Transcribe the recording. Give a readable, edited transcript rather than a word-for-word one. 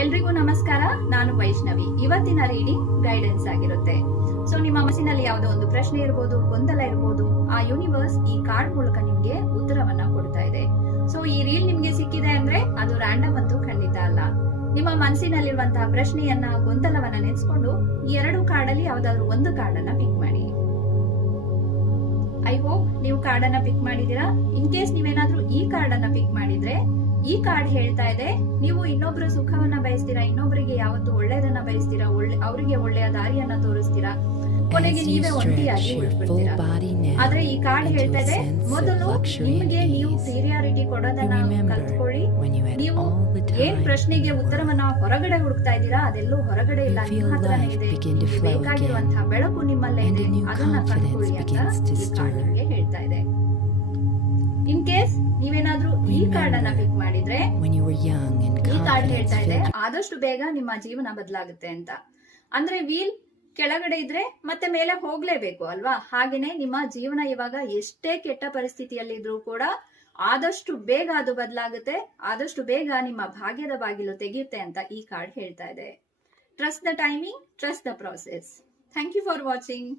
ಎಲ್ರಿಗೂ ನಮಸ್ಕಾರ. ನಾನು ವೈಷ್ಣವಿ. ಇವತ್ತಿನ ರೀಡಿಂಗ್ ಗೈಡೆನ್ಸ್ ಆಗಿರುತ್ತೆ. ಸೊ ನಿಮ್ಮ ಮನಸ್ಸಿನಲ್ಲಿ ಯಾವುದೋ ಒಂದು ಪ್ರಶ್ನೆ ಇರಬಹುದು, ಗೊಂದಲ ಇರಬಹುದು, ಆ ಯೂನಿವರ್ಸ್ ಈ ಕಾರ್ಡ್ ಮೂಲಕ ನಿಮ್ಗೆ ಉತ್ತರವನ್ನ ಕೊಡ್ತಾ ಇದೆ. ಸೊ ಈ ರೀಲ್ ನಿಮ್ಗೆ ಸಿಕ್ಕಿದೆ ಅಂದ್ರೆ ಅದು ರ್ಯಾಂಡಮ್ ಅಂತೂ ಖಂಡಿತ ಅಲ್ಲ. ನಿಮ್ಮ ಮನಸ್ಸಿನಲ್ಲಿರುವಂತಹ ಪ್ರಶ್ನೆಯನ್ನ, ಗೊಂದಲವನ್ನ ನೆನೆಸ್ಕೊಂಡು ಈ ಎರಡು ಕಾರ್ಡ್ ಅಲ್ಲಿ ಯಾವ್ದಾದ್ರು ಒಂದು ಕಾರ್ಡ್ ಅನ್ನ ಪಿಕ್ ಮಾಡಿ. ಐ ಹೋಪ್ ನೀವು ಕಾರ್ಡ್ ಅನ್ನ ಪಿಕ್ ಮಾಡಿದೀರಾ. ಇನ್ ಕೇಸ್ ನೀವೇನಾದ್ರೂ ಈ ಕಾರ್ಡ್ ಅನ್ನ ಪಿಕ್ ಮಾಡಿದ್ರೆ, ಈ ಕಾರ್ಡ್ ಹೇಳ್ತಾ ಇದೆ ನೀವು ಇನ್ನೊಬ್ಬರ ಸುಖವನ್ನ ಬಯಸ್ತೀರಾ, ಇನ್ನೊಬ್ಬರಿಗೆ ಯಾವತ್ತು ಒಳ್ಳೆಯದನ್ನ ಬಯಸ್ತೀರಾ, ಅವರಿಗೆ ಒಳ್ಳೆಯ ದಾರಿಯನ್ನ ತೋರಿಸ್ತೀರಾ, ಕೊನೆಗೆ ನೀವೇ ಒಂಟಿಯಾಗಿ ಉಳಿದ್ಬಿಡ್ತೀರಾ. ಆದ್ರೆ ಈ ಕಾರ್ಡ್ ಹೇಳ್ತಾ ಇದೆ, ಮೊದಲು ನಿಮ್ಗೆ ನೀವು ಸೀರಿಯಾರಿಟಿ ಕೊಡೋದನ್ನ ಕಲ್ತ್ಕೊಳ್ಳಿ. ನೀವು ಏನ್ ಪ್ರಶ್ನೆಗೆ ಉತ್ತರವನ್ನ ಹೊರಗಡೆ ಹುಡುಕ್ತಾ ಇದ್ದೀರಾ, ಅದೆಲ್ಲೂ ಹೊರಗಡೆ ಇಲ್ಲ, ನಿಮ್ಮ ಹತ್ರನೇ ಇದೆ. ಬೇಕಾಗಿರುವಂತಹ ಬೆಳಕು ನಿಮ್ಮಲ್ಲೇ ಇದೆ, ಅದನ್ನ ಕಂಡುಕೊಳ್ಳಿ ಅಂತ ಈ ಕಾರ್ಡ್ ನಿಮ್ಗೆ ಹೇಳ್ತಾ ಇದೆ. ಇನ್ ಕೇಸ್ ನೀವೇನಾದ್ರೂ ಈ ಕಾರ್ಡ್ ಅನ್ನ ಪಿಕ್ ಮಾಡಿದ್ರೆ, ಈ ಕಾರ್ಡ್ ಹೇಳ್ತಾ ಇದೆ ಆದಷ್ಟು ಬೇಗ ನಿಮ್ಮ ಜೀವನ ಬದಲಾಗುತ್ತೆ ಅಂತ. ಅಂದ್ರೆ ವೀಲ್ ಕೆಳಗಡೆ ಇದ್ರೆ ಮತ್ತೆ ಮೇಲೆ ಹೋಗ್ಲೇಬೇಕು ಅಲ್ವಾ? ಹಾಗೇನೆ ನಿಮ್ಮ ಜೀವನ ಇವಾಗ ಎಷ್ಟೇ ಕೆಟ್ಟ ಪರಿಸ್ಥಿತಿಯಲ್ಲಿ ಇದ್ರೂ ಕೂಡ ಆದಷ್ಟು ಬೇಗ ಅದು ಬದಲಾಗುತ್ತೆ, ಆದಷ್ಟು ಬೇಗ ನಿಮ್ಮ ಭಾಗ್ಯದ ಬಾಗಿಲು ತೆಗೆಯುತ್ತೆ ಅಂತ ಈ ಕಾರ್ಡ್ ಹೇಳ್ತಾ ಇದೆ. Trust the timing, trust the process. Thank you for watching.